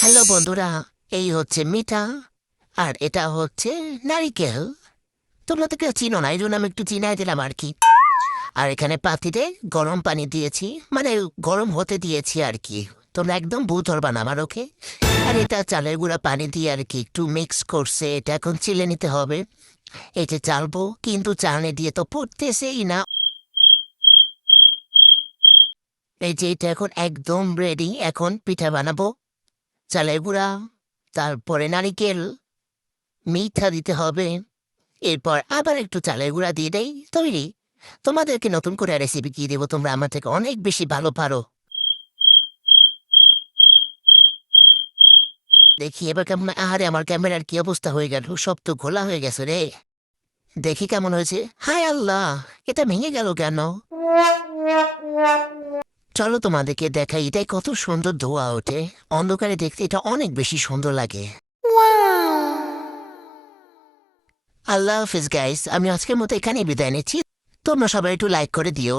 Hello বন্ধুরা, এই হচ্ছে মিঠা আর এটা হচ্ছে নারিকেল। তোমরা তো কেউ চিনো না, এই জন্য আমি একটু চিনাই দিলাম আর কি। আর এখানে পাতিতে গরম পানি দিয়েছি, মানে গরম হতে দিয়েছি আর কি। তোমরা একদম ভূত ধরবা না আমার, ওকে? আর এটা চালের গুঁড়া পানি দিয়ে আর কি একটু মিক্স করছে, এটা এখন চিলে নিতে হবে। এই যে চালবো, কিন্তু চালনি দিয়ে তো পড়তেছেই না। এই যে এটা এখন একদম রেডি, এখন পিঠা বানাবো। চালের গুঁড়া, তারপরে নারিকেল, মিঠা দিতে হবে। এরপর আবার একটু চালের গুঁড়া দিয়ে দেই, তৈরি। তোমাদেরকে নতুন করে রেসিপি কি দেবো, তোমরা আমার থেকে অনেক বেশি ভালো পারো। দেখি এবার কেমন। আরে আমার ক্যামেরার কি অবস্থা হয়ে গেল, সব তো ঘোলা হয়ে গেছে রে। দেখি কেমন হয়েছে। হায় আল্লাহ, এটা ভেঙে গেল কেন? চলো তোমাদেরকে দেখাই, এটাই কত সুন্দর ধোয়া ওঠে। অন্ধকারে দেখতে এটা অনেক বেশি সুন্দর লাগে। আল্লাহ হাফিজ গাইস, আমি আজকের মতো এখানেই বিদায় নিচ্ছি। তোমরা সবাই একটু লাইক করে দিও।